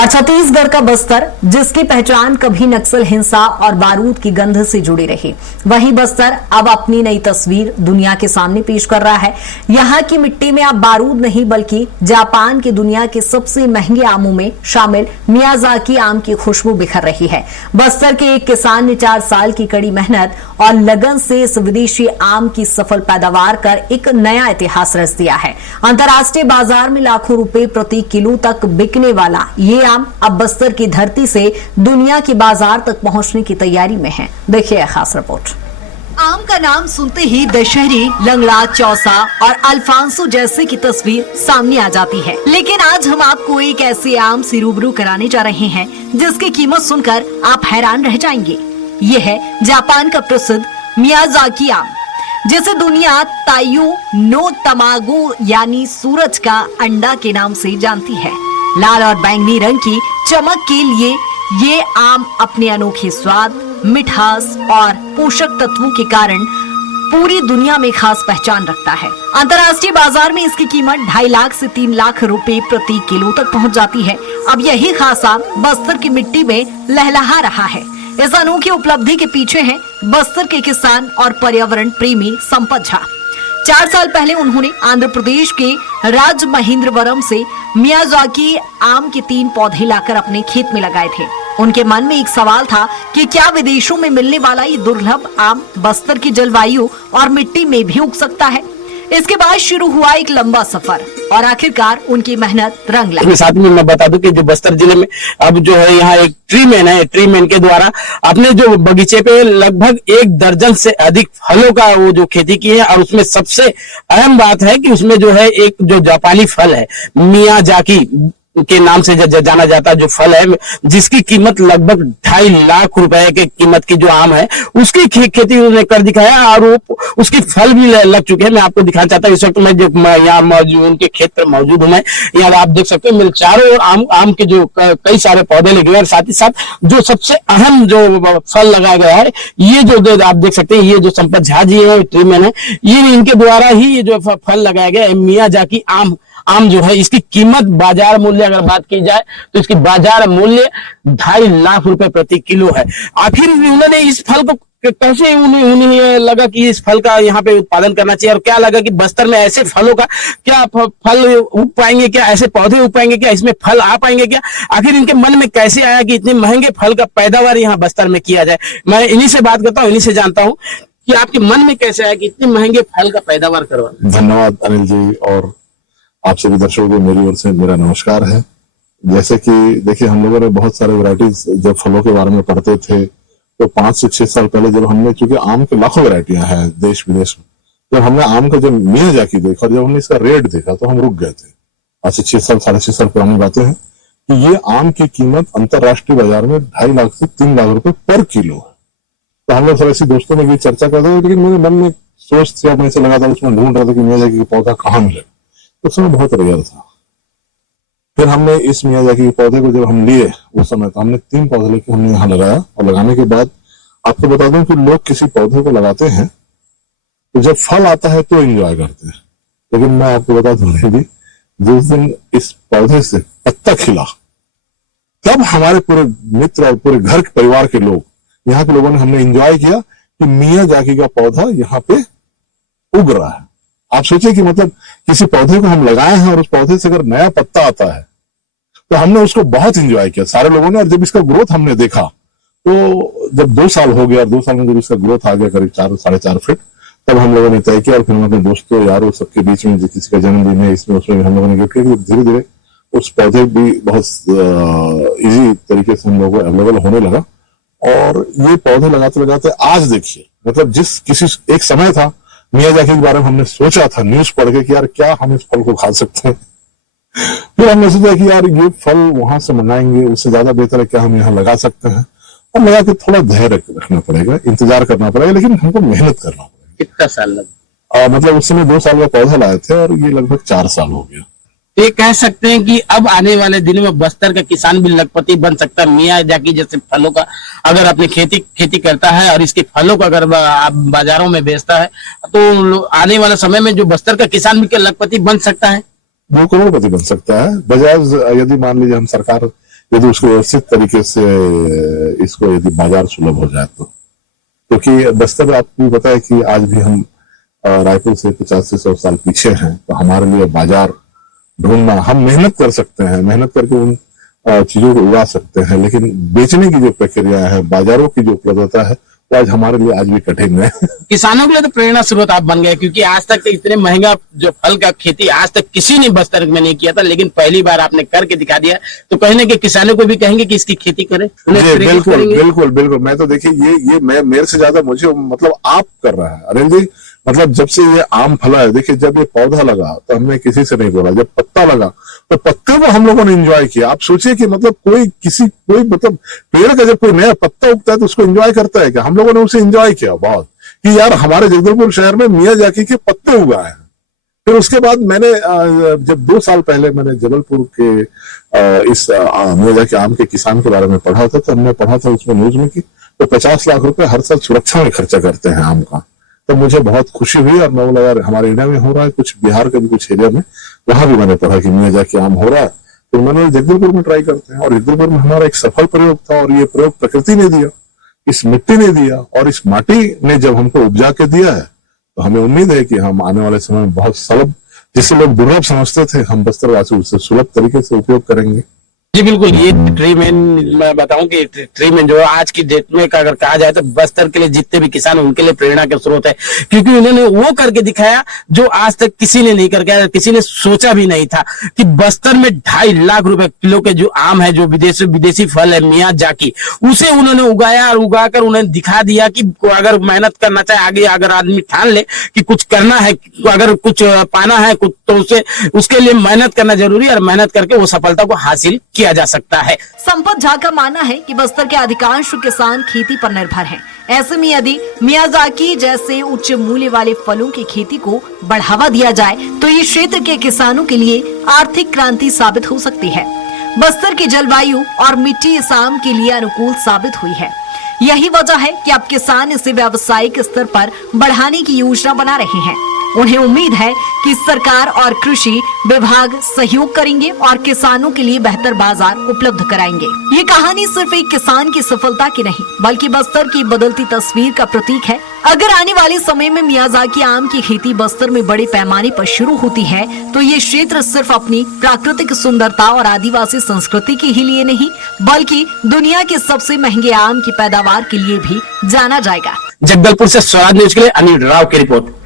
और छत्तीसगढ़ का बस्तर, जिसकी पहचान कभी नक्सल हिंसा और बारूद की गंध से जुड़ी रही, वही बस्तर अब अपनी नई तस्वीर दुनिया के सामने पेश कर रहा है। यहाँ की मिट्टी में अब बारूद नहीं बल्कि जापान की दुनिया के सबसे महंगे आमों में शामिल मियाजाकी आम की खुशबू बिखर रही है। बस्तर के एक किसान ने 4 साल की कड़ी मेहनत और लगन से इस विदेशी आम की सफल पैदावार कर एक नया इतिहास रच दिया है। अंतर्राष्ट्रीय बाजार में लाखों रुपए प्रति किलो तक बिकने वाला ये आम अब बस्तर की धरती से दुनिया के बाजार तक पहुंचने की तैयारी में है। देखिए खास रिपोर्ट। आम का नाम सुनते ही दशहरी, लंगड़ा, चौसा और अल्फांसो जैसे की तस्वीर सामने आ जाती है। लेकिन आज हम आपको एक ऐसे आम से रूबरू कराने जा रहे हैं जिसकी कीमत सुनकर आप हैरान रह जाएंगे। ये है जापान का प्रसिद्ध मियाजाकी आम, जिसे दुनिया ताइयो नो तमागो यानी सूरज का अंडा के नाम से जानती है। लाल और बैंगनी रंग की चमक के लिए ये आम अपने अनोखे स्वाद, मिठास और पोषक तत्वों के कारण पूरी दुनिया में खास पहचान रखता है। अंतर्राष्ट्रीय बाजार में इसकी कीमत 2.5 लाख से 3 लाख रुपए प्रति किलो तक पहुंच जाती है। अब यही खास आम बस्तर की मिट्टी में लहलहा रहा है। इस अनोखी उपलब्धि के पीछे है बस्तर के किसान और पर्यावरण प्रेमी संपत झा। 4 साल पहले उन्होंने आंध्र प्रदेश के राजमहेंद्रवरम से मियाजाकी आम के 3 पौधे लाकर अपने खेत में लगाए थे। उनके मन में एक सवाल था कि क्या विदेशों में मिलने वाला ये दुर्लभ आम बस्तर की जलवायु और मिट्टी में भी उग सकता है। इसके बाद शुरू हुआ एक लंबा सफर और आखिरकार उनकी मेहनत रंग लाई। साथ में मैं बता दूं कि जो बस्तर जिले में अब जो है यहाँ एक ट्रीमैन है, ट्रीमैन के द्वारा अपने जो बगीचे पे लगभग 1 दर्जन से अधिक फलों का वो जो खेती की है। और उसमें सबसे अहम बात है कि उसमें जो है एक जो जापानी फल है मियाजाकी के नाम से जाना जाता जो फल है, जिसकी कीमत लगभग 2.5 लाख रुपए के कीमत की जो आम है उसकी खेती उन्होंने कर दिखाया और वो उसके फल भी लग चुके हैं। मैं आपको दिखाना चाहता हूँ। इस वक्त मैं जो यहाँ मौजूद उनके खेत पर मौजूद हूँ। मैं यहाँ आप देख सकते हैं मेरे चारों ओर आम के जो कई सारे पौधे लगे हुए हैं। साथ ही साथ जो सबसे अहम जो फल लगाया गया है, ये जो आप देख सकते हैं, ये जो संपत झा जी है, ट्रीमैन है, ये इनके द्वारा ही ये जो फल लगाया गया है मियाजाकी आम जो है, इसकी कीमत बाजार मूल्य अगर बात की जाए तो इसकी बाजार मूल्य 2.5 लाख रुपए प्रति किलो है। आखिर उन्होंने इस फल को कैसे उन्हें लगा कि इस फल का यहाँ पे उत्पादन करना चाहिए, और क्या लगा कि बस्तर में ऐसे फलों का क्या फल उग पाएंगे, क्या ऐसे पौधे उग पाएंगे, क्या इसमें फल आ पाएंगे, क्या आखिर इनके मन में कैसे आया कि इतने महंगे फल का पैदावार यहाँ बस्तर में किया जाए। मैं इन्हीं से बात करता हूँ, इन्हीं से जानता हूँ कि आपके मन में कैसे आया कि इतने महंगे फल का पैदावार करवा। धन्यवाद अनिल जी, और आप सभी दर्शकों को मेरी ओर से मेरा नमस्कार है। जैसे कि देखिए, हम लोगों ने बहुत सारे वैरायटीज जब फलों के बारे में पढ़ते थे तो 5 से 6 साल पहले जब हमने, चूंकि आम के लाखों वैरायटियां हैं देश विदेश में, जब हमने आम का जब मियाजाकी देखा और जब हमने इसका रेट देखा तो हम रुक गए थे। आज से 6 साल 6.5 साल पुरानी बातें हैं कि ये आम की कीमत अंतरराष्ट्रीय बाजार में 2.5 लाख से 3 लाख रुपए पर किलो है। तो हम लोग थोड़ी सी दोस्तों में ये चर्चा करते थे, लेकिन मेरे मन में सोच थी, मैं से लगा था, उसमें ढूंढ रहा था कि मियाजाकी का पौधा कहाँ मिले। उस समय बहुत रेयर था। फिर हमने इस मियाजाकी के पौधे को जब हम लिए उस समय, तो हमने 3 पौधे लेके हमने यहाँ लगाया। और लगाने के बाद आपको बता दूं कि लोग किसी पौधे को लगाते हैं तो जब फल आता है तो एंजॉय करते हैं, लेकिन मैं आपको बता दूं भी, जिस दिन इस पौधे से पत्ता खिला तब हमारे पूरे मित्र और पूरे घर के परिवार के लोग, यहाँ के लोगों ने, हमने एंजॉय किया कि मियाजाकी का पौधा यहाँ पे उग रहा है। आप सोचिए कि मतलब किसी पौधे को हम लगाए हैं और उस पौधे से अगर नया पत्ता आता है तो हमने उसको बहुत एंजॉय किया सारे लोगों ने। और जब इसका ग्रोथ हमने देखा तो जब 2 साल हो गया और 2 साल में जब इसका ग्रोथ आ गया करीब 4-4.5 फीट, तब हम लोगों ने तय किया और फिर हम अपने दोस्तों यारों सबके बीच में, किसी का जन्मदिन है इसमें उसमें हम लोगों ने गिफ्ट किया। धीरे धीरे उस पौधे भी बहुत इजी तरीके से हम लोगों को अवेलेबल होने लगा। और ये पौधे लगाते लगाते आज देखिए, मतलब जिस किसी एक समय था मियाजाकी के बारे में हमने सोचा था न्यूज पढ़ के कि यार क्या हम इस फल को खा सकते हैं, फिर हमने सोचा कि यार ये फल वहां से मंगाएंगे, उससे ज्यादा बेहतर है क्या हम यहाँ लगा सकते हैं। और लगा के थोड़ा धैर्य रखना पड़ेगा, इंतजार करना पड़ेगा, लेकिन हमको मेहनत करना पड़ेगा। कितना साल लगा? मतलब उस समय 2 साल का पौधा लाए थे और ये लगभग 4 साल हो गया। ये कह सकते हैं कि अब आने वाले दिनों में बस्तर का किसान भी लखपति बन सकता है। मियाजाकी जैसे फलों का अगर अपनी खेती करता है और इसके फलों को अगर बाजारों में बेचता है तो आने वाले समय में जो बस्तर का किसान भी लखपति बन सकता है, वो करोड़पति बन सकता है। बजाय यदि मान लीजिए हम सरकार यदि उसको व्यवस्थित तरीके से इसको यदि बाजार सुलभ हो जाए तो। क्योंकि बस्तर आपको पता है कि आज भी हम रायपुर से 50 से 100 साल पीछे हैं, तो हमारे लिए बाजार ढूंढना, हम मेहनत कर सकते हैं, मेहनत करके उन चीजों को उगा सकते हैं, लेकिन बेचने की जो प्रक्रिया है, बाजारों की जो उपलब्धता है, वो आज हमारे लिए आज भी कठिन है। किसानों के लिए तो प्रेरणा स्रोत आप बन गए, क्योंकि आज तक तो इतने महंगा जो फल का खेती आज तक किसी ने बस्तर में नहीं किया था, लेकिन पहली बार आपने करके दिखा दिया, तो कहीं ना कहीं किसानों को भी कहेंगे कि इसकी खेती करें। बिल्कुल बिल्कुल बिल्कुल। मैं तो देखिए ये मैं मेरे से ज्यादा मुझे मतलब आप कर रहा है अरविंद जी। मतलब जब से ये आम फला है, देखिए जब ये पौधा लगा तो हमने किसी से नहीं बोला, जब पत्ता लगा तो पत्ते को हम लोगों ने एंजॉय किया। आप सोचिए कि मतलब कोई मतलब पेड़ का जब कोई नया पत्ता उगता है तो उसको एंजॉय करता है क्या? हम लोगों ने उसे एंजॉय किया बहुत, कि यार हमारे जगदलपुर शहर में मियाजाकी के पत्ते उगाए हैं। फिर उसके बाद मैंने जब 2 साल पहले मैंने जबलपुर के इस मियाजाकी आम के किसान के बारे में पढ़ा था, तो हमने पढ़ा था उसमें न्यूज में कि तो 50 लाख रुपए हर साल सुरक्षा में खर्चा करते हैं आम का। तो मुझे बहुत खुशी हुई और मैं बोला यार हमारे इंडिया में हो रहा है, कुछ बिहार के भी कुछ एरिया में, वहां भी मैंने पढ़ा कि मियाजाकी आम हो रहा है, तो मैंने जगदलपुर में ट्राई करते हैं। और जगदलपुर में हमारा एक सफल प्रयोग था, और ये प्रयोग प्रकृति ने दिया, इस मिट्टी ने दिया, और इस माटी ने जब हमको उपजा के दिया है, तो हमें उम्मीद है कि हम आने वाले समय में बहुत सुलभ, जिसे लोग दुर्लभ समझते थे, हम बस्तरवासी उससे सुलभ तरीके से उपयोग करेंगे। जी बिल्कुल। ये ट्री मैन, मैं बताऊं कि ट्री मैन जो आज की डेट में अगर कहा जाए तो बस्तर के लिए जितने भी किसान हैं उनके लिए प्रेरणा के स्रोत है, क्योंकि उन्होंने वो करके दिखाया जो आज तक किसी ने नहीं करके, किसी ने सोचा भी नहीं था कि बस्तर में 2.5 लाख रुपए किलो के जो आम है, जो विदेशी फल है मियाजाकी, उसे उन्होंने उगाया और उगाकर उन्हें दिखा दिया कि अगर मेहनत करना चाहे, आगे अगर आदमी ठान ले कि कुछ करना है, अगर कुछ पाना है कुछ, तो उसके लिए मेहनत करना जरूरी है, और मेहनत करके वो सफलता को हासिल किया जा सकता है। संपत झा का मानना है कि बस्तर के अधिकांश किसान खेती पर निर्भर हैं। ऐसे में यदि मियाजाकी जैसे उच्च मूल्य वाले फलों की खेती को बढ़ावा दिया जाए तो ये क्षेत्र के किसानों के लिए आर्थिक क्रांति साबित हो सकती है। बस्तर की जलवायु और मिट्टी इस आम के लिए अनुकूल साबित हुई है। यही वजह है कि अब किसान इसे व्यावसायिक स्तर पर बढ़ाने की योजना बना रहे हैं। उन्हें उम्मीद है कि सरकार और कृषि विभाग सहयोग करेंगे और किसानों के लिए बेहतर बाजार उपलब्ध कराएंगे। ये कहानी सिर्फ एक किसान की सफलता की नहीं, बल्कि बस्तर की बदलती तस्वीर का प्रतीक है। अगर आने वाले समय में मियाजाकी आम की खेती बस्तर में बड़े पैमाने पर शुरू होती है, तो ये क्षेत्र सिर्फ अपनी प्राकृतिक सुंदरता और आदिवासी संस्कृति के ही लिए नहीं, बल्कि दुनिया के सबसे महंगे आम की पैदावार के लिए भी जाना जाएगा। जगदलपुर से स्वराज न्यूज के लिए अनिल राव की रिपोर्ट।